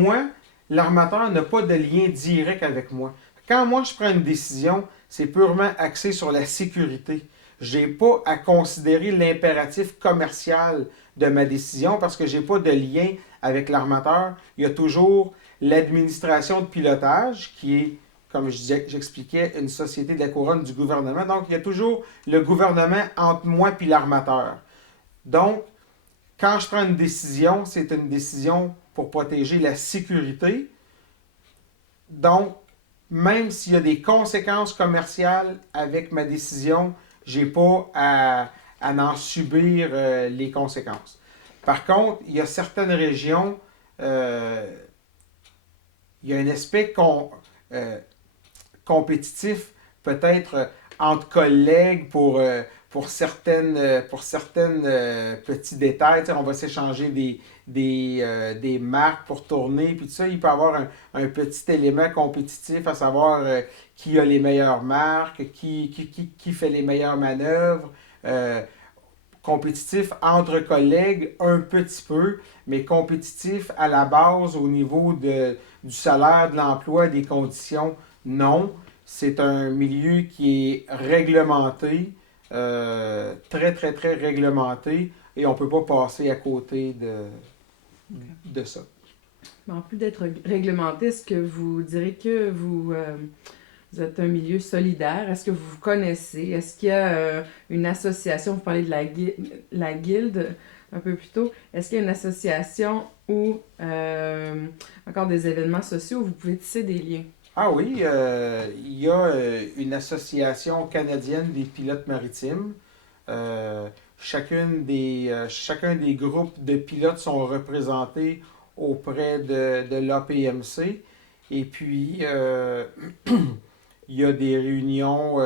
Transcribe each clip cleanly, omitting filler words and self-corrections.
Moi, l'armateur n'a pas de lien direct avec moi. Quand moi je prends une décision, c'est purement axé sur la sécurité. Je n'ai pas à considérer l'impératif commercial de ma décision parce que je n'ai pas de lien avec l'armateur. Il y a toujours l'administration de pilotage qui est, comme j'expliquais, une société de la couronne du gouvernement. Donc, il y a toujours le gouvernement entre moi et l'armateur. Donc, quand je prends une décision, c'est une décision pour protéger la sécurité. Donc, même s'il y a des conséquences commerciales avec ma décision, je n'ai pas à en subir les conséquences. Par contre, il y a certaines régions, euh, il y a un aspect euh, compétitif, peut-être entre collègues pour certaines petits détails. T'sais, on va s'échanger des marques pour tourner, puis tout ça, il peut y avoir un petit élément compétitif à savoir qui a les meilleures marques, qui fait les meilleures manœuvres. Compétitif entre collègues un petit peu, mais compétitif à la base au niveau du salaire, de l'emploi, des conditions, non. C'est un milieu qui est réglementé, très, très, très réglementé, et on ne peut pas passer à côté OK. de ça. Mais en plus d'être réglementé, est-ce que vous direz que vous êtes un milieu solidaire? Est-ce que vous vous connaissez? Est-ce qu'il y a une association? Vous parlez de la guilde un peu plus tôt. Est-ce qu'il y a une association ou encore des événements sociaux où vous pouvez tisser des liens? Ah oui, il y a une association canadienne des pilotes maritimes. Chacun des groupes de pilotes sont représentés auprès de l'APMC. Et puis, il y a des réunions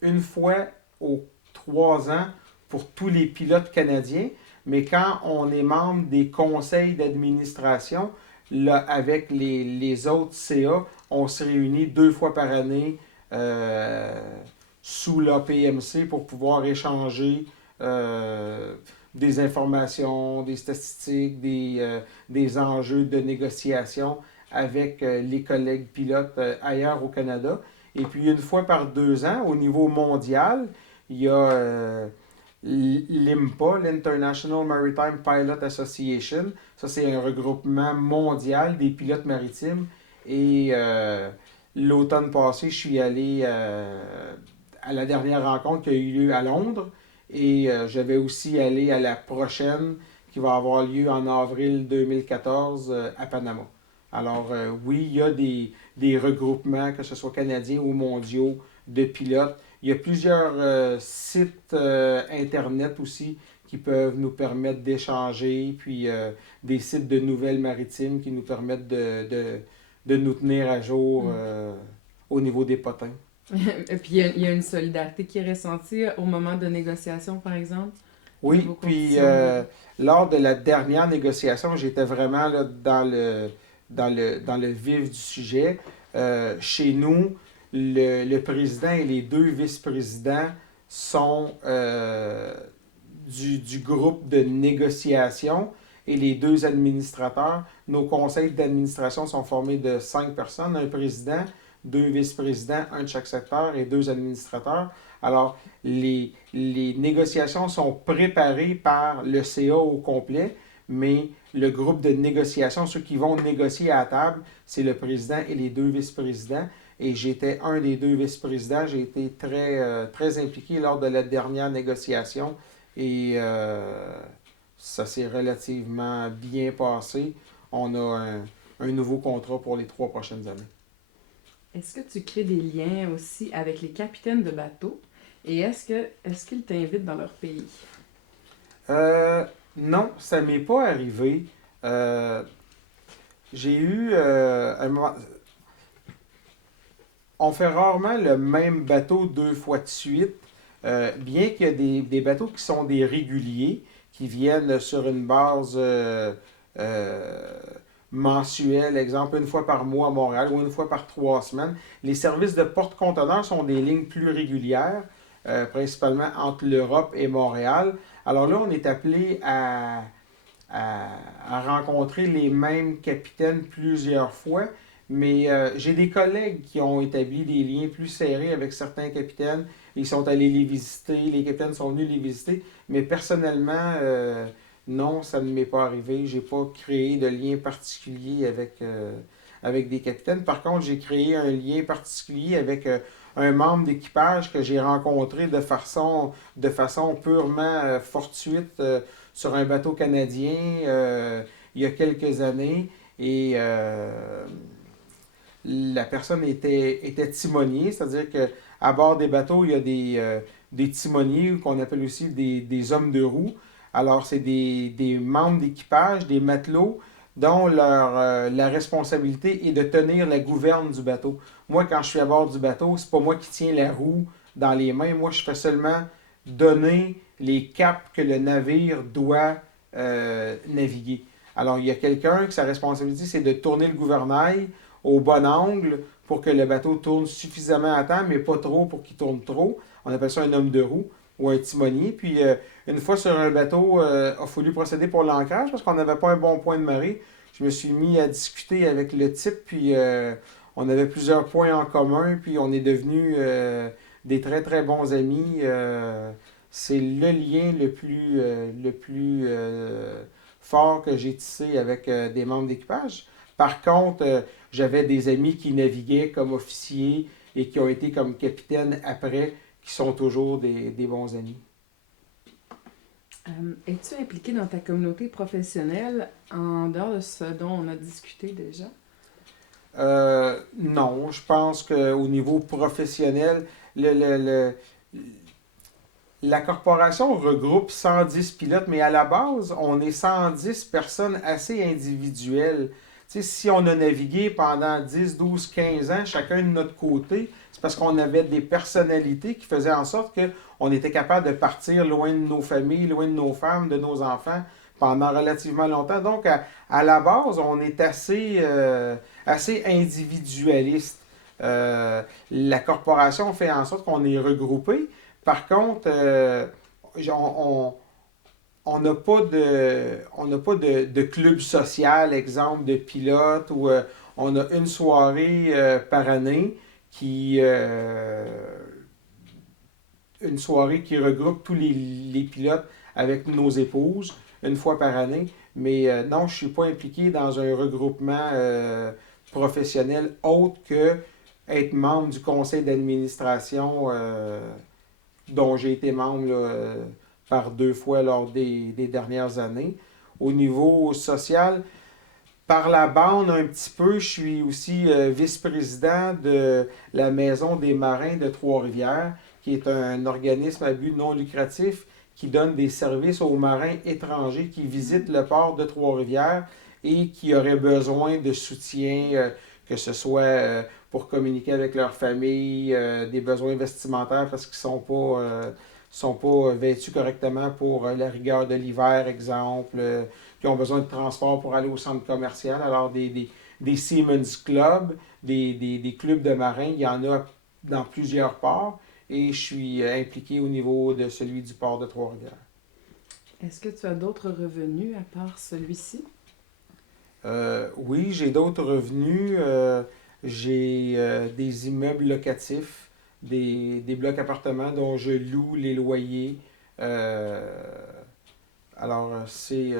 une fois aux 3 ans pour tous les pilotes canadiens. Mais quand on est membre des conseils d'administration, là, avec les autres CA, on se réunit 2 fois par année euh, sous l'APMC pour pouvoir échanger des informations, des statistiques, des enjeux de négociation avec les collègues pilotes ailleurs au Canada. Et puis une fois par 2 ans, au niveau mondial, il y a l'IMPA, l'International Maritime Pilot Association. Ça, c'est un regroupement mondial des pilotes maritimes. Et l'automne passé, je suis allé à la dernière rencontre qui a eu lieu à Londres. Et je vais aussi aller à la prochaine qui va avoir lieu en avril 2014 à Panama. Alors oui, il y a des regroupements, que ce soit canadiens ou mondiaux, de pilotes. Il y a plusieurs sites Internet aussi qui peuvent nous permettre d'échanger, puis des sites de nouvelles maritimes qui nous permettent de nous tenir à jour Mm. au niveau des potins. Et puis il y a une solidarité qui est ressentie au moment de négociation, par exemple, au Oui, niveau puis conditions de... lors de la dernière négociation, j'étais vraiment là, dans le vif du sujet. Chez nous, le président et les deux vice-présidents sont du groupe de négociation et les deux administrateurs. Nos conseils d'administration sont formés de 5 personnes, un président, deux vice-présidents, un de chaque secteur et deux administrateurs. Alors, les négociations sont préparées par le CA au complet, mais le groupe de négociation, ceux qui vont négocier à la table, c'est le président et les deux vice-présidents. Et j'étais un des deux vice-présidents. J'ai été très impliqué lors de la dernière négociation et ça s'est relativement bien passé. On a un nouveau contrat pour les 3 prochaines années. Est-ce que tu crées des liens aussi avec les capitaines de bateaux? Et est-ce qu'ils t'invitent dans leur pays? Euh, non, ça m'est pas arrivé. Euh, j'ai eu un moment. On fait rarement le même bateau 2 fois de suite, bien qu'il y a des bateaux qui sont des réguliers, qui viennent sur une base euh, mensuelle, exemple une fois par mois à Montréal ou une fois par 3 semaines. Les services de porte-conteneurs sont des lignes plus régulières, principalement entre l'Europe et Montréal. Alors là, on est appelé à rencontrer les mêmes capitaines plusieurs fois, mais j'ai des collègues qui ont établi des liens plus serrés avec certains capitaines. Ils sont allés les visiter, les capitaines sont venus les visiter, mais personnellement, non, ça ne m'est pas arrivé. J'ai pas créé de lien particulier avec des capitaines. Par contre, j'ai créé un lien particulier avec un membre d'équipage que j'ai rencontré de façon purement fortuite sur un bateau canadien il y a quelques années. Et la personne était timonier, c'est-à-dire que à bord des bateaux, il y a des timoniers qu'on appelle aussi des hommes de roue. Alors, c'est des membres d'équipage, des matelots, dont la responsabilité est de tenir la gouverne du bateau. Moi, quand je suis à bord du bateau, c'est pas moi qui tiens la roue dans les mains. Moi, je fais seulement donner les caps que le navire doit naviguer. Alors, il y a quelqu'un que sa responsabilité, c'est de tourner le gouvernail au bon angle pour que le bateau tourne suffisamment à temps, mais pas trop pour qu'il tourne trop. On appelle ça un homme de roue ou un timonier. Puis, une fois sur un bateau, il a fallu procéder pour l'ancrage parce qu'on n'avait pas un bon point de marée. Je me suis mis à discuter avec le type, puis on avait plusieurs points en commun, puis on est devenus des très très bons amis. C'est le lien le plus fort que j'ai tissé avec des membres d'équipage. Par contre, j'avais des amis qui naviguaient comme officiers et qui ont été comme capitaines après, qui sont toujours des bons amis. Es-tu impliqué dans ta communauté professionnelle en dehors de ce dont on a discuté déjà? Non, je pense qu'au niveau professionnel, le, le- le- la corporation regroupe 110 pilotes, mais à la base, on est 110 personnes assez individuelles. Tu sais, si on a navigué pendant 10, 12, 15 ans, chacun de notre côté, c'est parce qu'on avait des personnalités qui faisaient en sorte qu'on était capable de partir loin de nos familles, loin de nos femmes, de nos enfants pendant relativement longtemps. Donc, à la base, on est assez individualiste. La corporation fait en sorte qu'on est regroupé. Par contre, on on n'a pas de club social, exemple de pilote, où on a une soirée par année qui, euh, une soirée qui regroupe tous les pilotes avec nos épouses, une fois par année. Mais non, je ne suis pas impliqué dans un regroupement professionnel autre que être membre du conseil d'administration dont j'ai été membre là, par 2 fois lors des dernières années. Au niveau social, par la bande un petit peu, je suis aussi vice-président de la Maison des marins de Trois-Rivières, qui est un organisme à but non lucratif qui donne des services aux marins étrangers qui visitent le port de Trois-Rivières et qui auraient besoin de soutien, que ce soit pour communiquer avec leur famille, des besoins vestimentaires parce qu'ils sont pas vêtus correctement pour la rigueur de l'hiver, exemple, qui ont besoin de transport pour aller au centre commercial. Alors, des Seamen's Club, des clubs de marins, il y en a dans plusieurs ports et je suis impliqué au niveau de celui du port de Trois-Rivières. Est-ce que tu as d'autres revenus à part celui-ci? Oui, j'ai d'autres revenus. J'ai des immeubles locatifs, des blocs appartements dont je loue les loyers. Euh, alors, c'est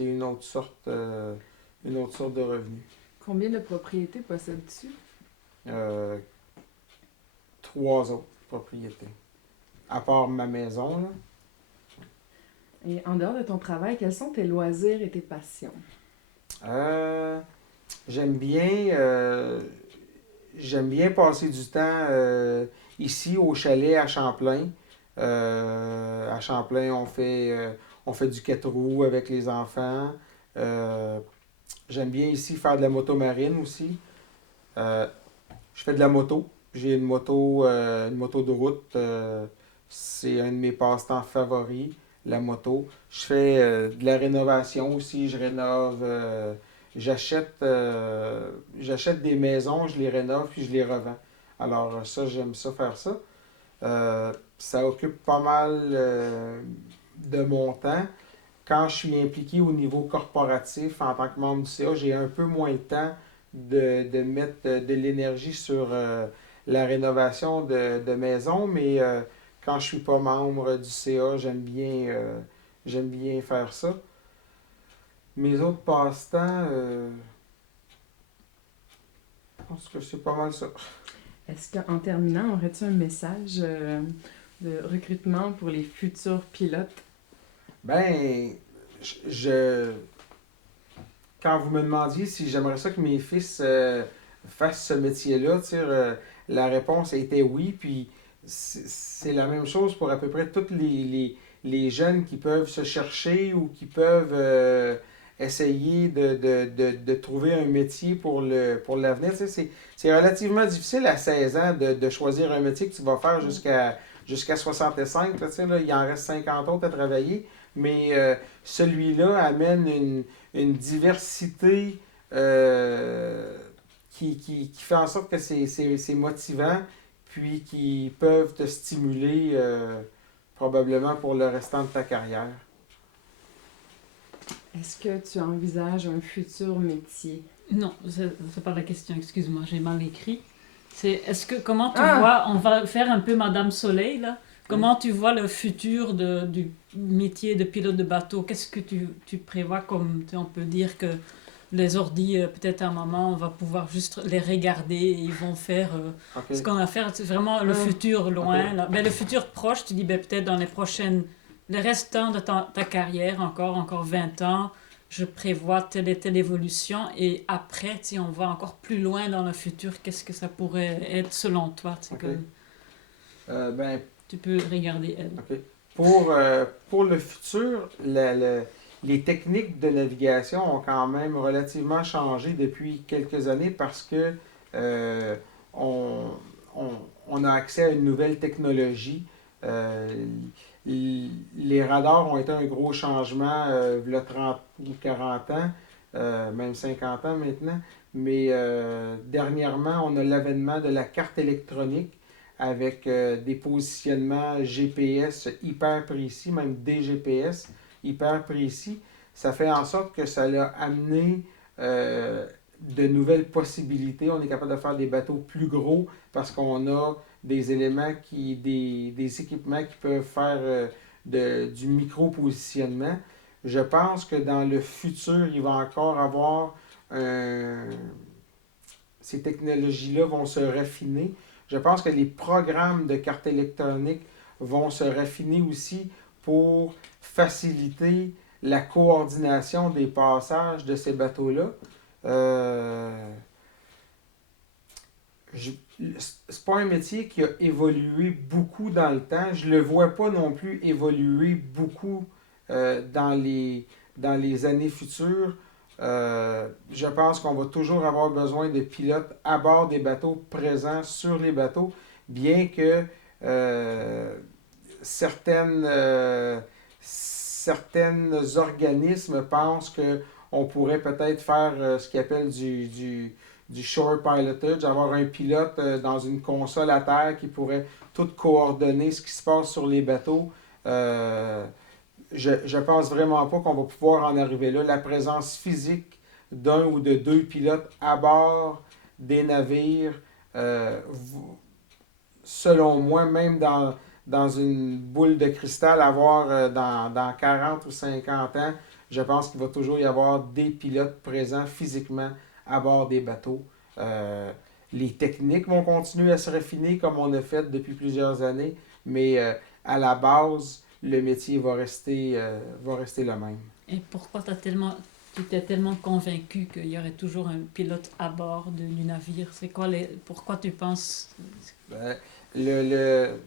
une autre sorte de revenu. Combien de propriétés possèdes-tu? Euh, 3 autres propriétés. À part ma maison, là. Et en dehors de ton travail, quels sont tes loisirs et tes passions? Euh, j'aime bien, euh, j'aime bien passer du temps ici au chalet à Champlain. À Champlain, on fait du 4 roues avec les enfants. Euh, J'aime bien ici faire de la moto marine aussi. Euh, je fais de la moto. J'ai une moto de route. C'est un de mes passe-temps favoris, la moto. Je fais de la rénovation aussi. Je rénove. J'achète des maisons, je les rénove puis je les revends. Alors ça, j'aime ça faire ça. Ça occupe pas mal de mon temps. quand je suis impliqué au niveau corporatif en tant que membre du CA, j'ai un peu moins le temps de mettre de l'énergie sur la rénovation de maison, mais quand je suis pas membre du CA, j'aime bien faire ça. Mes autres passe-temps, je pense que c'est pas mal ça. Est-ce qu'en terminant, aurais-tu un message de recrutement pour les futurs pilotes? Ben, je, quand vous me demandiez si j'aimerais ça que mes fils fassent ce métier-là, tu sais, la réponse était oui. Puis c'est la même chose pour à peu près tous les jeunes qui peuvent se chercher ou qui peuvent essayer de trouver un métier pour l'avenir. Tu sais, c'est relativement difficile à 16 ans de choisir un métier que tu vas faire jusqu'à 65. Là, tu sais, là, il en reste 50 autres à travailler. Mais celui-là amène une diversité qui fait en sorte que c'est motivant, puis qui peuvent te stimuler probablement pour le restant de ta carrière. Est-ce que tu envisages un futur métier? Non, c'est pas la question, excuse-moi, j'ai mal écrit. Comment tu Ah! vois, on va faire un peu Madame Soleil là, comment tu vois le futur du métier de pilote de bateau? Qu'est-ce que tu prévois comme, on peut dire que les ordis, peut-être à un moment, on va pouvoir juste les regarder et ils vont faire ce OK. qu'on a à faire. C'est vraiment le futur loin. OK. Là. Ben, le futur proche, tu dis ben, peut-être dans les restants de ta carrière, encore 20 ans, je prévois telle et telle évolution. Et après, si on va encore plus loin dans le futur, qu'est-ce que ça pourrait être selon toi? OK. Que Ben, tu peux regarder elle. OK. Pour le futur, les techniques de navigation ont quand même relativement changé depuis quelques années parce que euh, on, on- on a accès à une nouvelle technologie. Euh, les radars ont été un gros changement il y a 30 ou 40 ans, même 50 ans maintenant. Mais dernièrement, on a l'avènement de la carte électronique avec des positionnements GPS hyper précis, même des GPS hyper précis. Ça fait en sorte que ça a amené de nouvelles possibilités. On est capable de faire des bateaux plus gros parce qu'on a des éléments des équipements qui peuvent faire du micro-positionnement. Je pense que dans le futur, il va encore avoir un, ces technologies-là vont se raffiner. Je pense que les programmes de carte électronique vont se raffiner aussi pour faciliter la coordination des passages de ces bateaux-là. Euh, je- c'est pas un métier qui a évolué beaucoup dans le temps. Je le vois pas non plus évoluer beaucoup dans les années futures. Je pense qu'on va toujours avoir besoin de pilotes à bord des bateaux, présents sur les bateaux, bien que euh, certaines, certaines organismes pensent que on pourrait peut-être faire ce qu'ils appellent du shore pilotage, avoir un pilote dans une console à terre qui pourrait tout coordonner ce qui se passe sur les bateaux. Euh, je pense vraiment pas qu'on va pouvoir en arriver là. La présence physique d'un ou de deux pilotes à bord des navires, selon moi, même dans une boule de cristal, avoir dans 40 ou 50 ans, je pense qu'il va toujours y avoir des pilotes présents physiquement à bord des bateaux. Euh, les techniques vont continuer à se raffiner comme on a fait depuis plusieurs années, mais à la base, le métier va rester le même. Et pourquoi tu t'es tellement convaincu qu'il y aurait toujours un pilote à bord du navire? Pourquoi tu penses... Ben, le, le,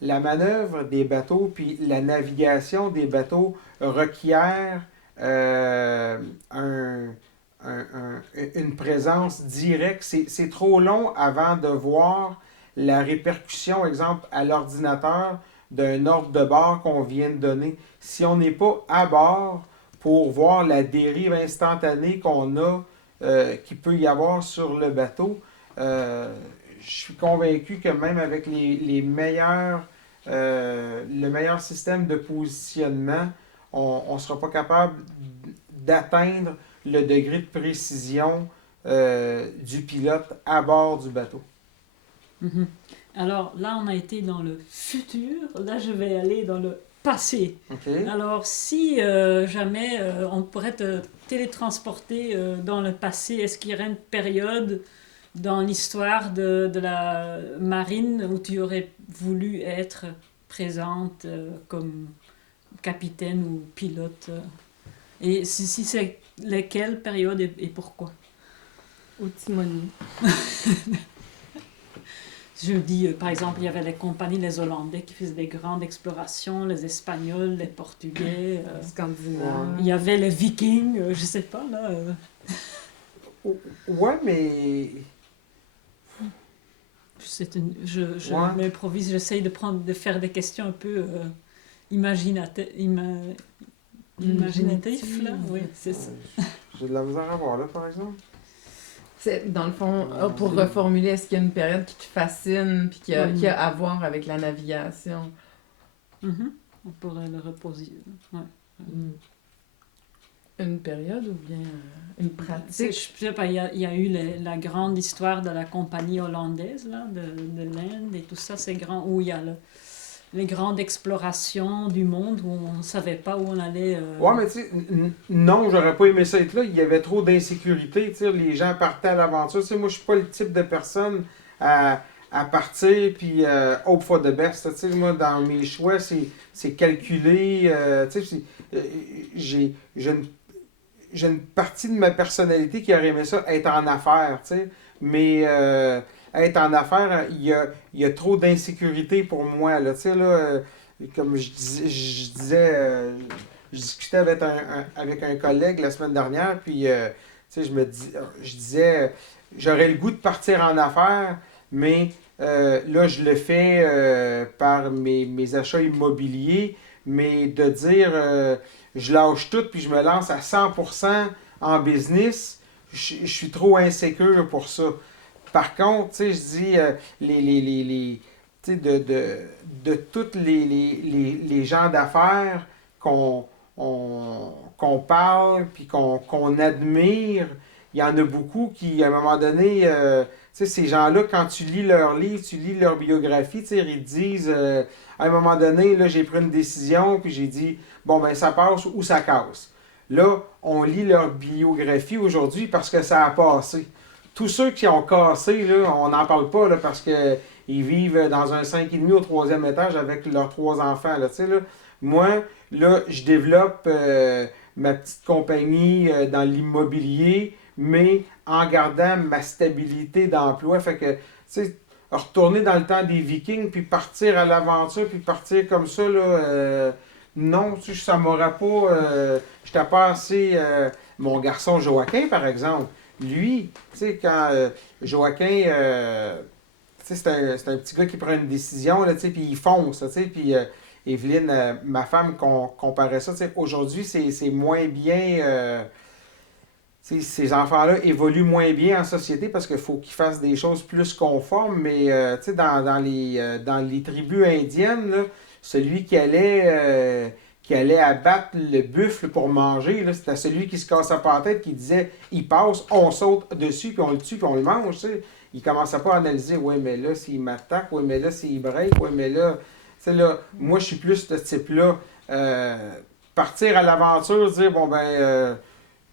la manœuvre des bateaux puis la navigation des bateaux requiert euh, un, une présence directe. C'est trop long avant de voir la répercussion, exemple, à l'ordinateur d'un ordre de bord qu'on vient de donner. Si on n'est pas à bord pour voir la dérive instantanée qu'on a, qu'il peut y avoir sur le bateau, euh, je suis convaincu que même avec les meilleurs, le meilleur système de positionnement, on ne sera pas capable d'atteindre le degré de précision du pilote à bord du bateau. Mhm. Alors là, on a été dans le futur. Là, je vais aller dans le passé. OK? Alors, si jamais on pourrait te télétransporter dans le passé, est-ce qu'il y aurait une période dans l'histoire de la marine où tu aurais voulu être présente comme capitaine ou pilote? Et si c'est lesquelles périodes et pourquoi? Au timonier. Je dis, par exemple, il y avait les compagnies, les Hollandais qui faisaient des grandes explorations, les Espagnols, les Portugais. Scandinave. Il y avait les Vikings, je sais pas, là. Ouais, mais. Je Ouais. m'improvise, j'essaye de faire des questions un peu imaginatives, là. Oui, c'est ça. J'ai de la misère à voir là, par exemple. C'est, dans le fond, pour reformuler, est-ce qu'il y a une période qui te fascine puis qui a à voir avec la navigation? Mhm. On pourrait le reposer. Ouais. Une période ou bien une pratique? Je sais pas, il y a eu la grande histoire de la compagnie hollandaise, là, de l'Inde et tout ça, c'est grand, où il y a les grandes explorations du monde où on ne savait pas où on allait. Ouais, mais tu sais, non, j'aurais pas aimé ça être là. Il y avait trop d'insécurité. Tu sais, les gens partaient à l'aventure. Tu sais, moi, je suis pas le type de personne à partir puis hope for the best. Tu sais, moi, dans mes choix, c'est calculé. Tu sais, j'ai une partie de ma personnalité qui aurait aimé ça être en affaires. Tu sais, mais être en affaires, il y a trop d'insécurité pour moi. Là, tu sais, là, comme je discutais avec un collègue la semaine dernière, puis tu sais, je disais, j'aurais le goût de partir en affaires, mais là, je le fais par mes achats immobiliers, mais de dire, je lâche tout, puis je me lance à 100% en business, je suis trop insécure pour ça. Par contre, tu sais, je dis, tu sais, de tous les gens d'affaires qu'on parle puis qu'on admire, il y en a beaucoup qui, à un moment donné, tu sais, ces gens-là, quand tu lis leurs livres, tu lis leur biographie, tu sais, ils te disent, à un moment donné, là, j'ai pris une décision, puis j'ai dit, bon, ben, ça passe ou ça casse. Là, on lit leur biographie aujourd'hui parce que ça a passé. Tous ceux qui ont cassé, là, on n'en parle pas là, parce que ils vivent dans un 5,5 au troisième étage avec leurs 3 enfants. Là, tu sais, là. Moi, là, je développe ma petite compagnie dans l'immobilier, mais en gardant ma stabilité d'emploi. Fait que, tu sais, retourner dans le temps des Vikings, puis partir à l'aventure, puis partir comme ça, là, non, tu sais, ça m'aurait pas. J'étais pas assez. Mon garçon Joaquin, par exemple, lui, tu sais, quand Joaquin. Tu sais, c'est un petit gars qui prend une décision, là, tu sais, puis il fonce, tu sais, puis Evelyne, ma femme, comparait ça, tu sais, aujourd'hui, c'est moins bien, tu sais, ces enfants-là évoluent moins bien en société parce qu'il faut qu'ils fassent des choses plus conformes, mais, tu sais, dans les tribus indiennes, là, celui qui allait abattre le buffle pour manger, là, c'était celui qui se cassait pas la tête, qui disait, il passe, on saute dessus, puis on le tue, puis on le mange, tu sais. Il commençait pas à analyser, ouais, mais là, s'il m'attaque, ouais, mais là, s'il break, ouais, mais là, tu sais, là, moi, je suis plus ce type-là. Partir à l'aventure, dire, bon, ben,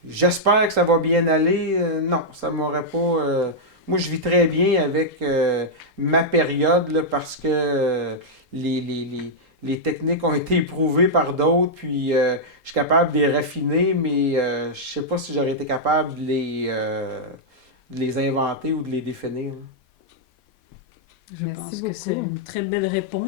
j'espère que ça va bien aller. Non, ça m'aurait pas. Moi, je vis très bien avec ma période, là, parce que les techniques ont été éprouvées par d'autres, puis je suis capable de les raffiner, mais je sais pas si j'aurais été capable de les inventer ou de les définir. Je Merci pense que beaucoup. c'est une très belle réponse.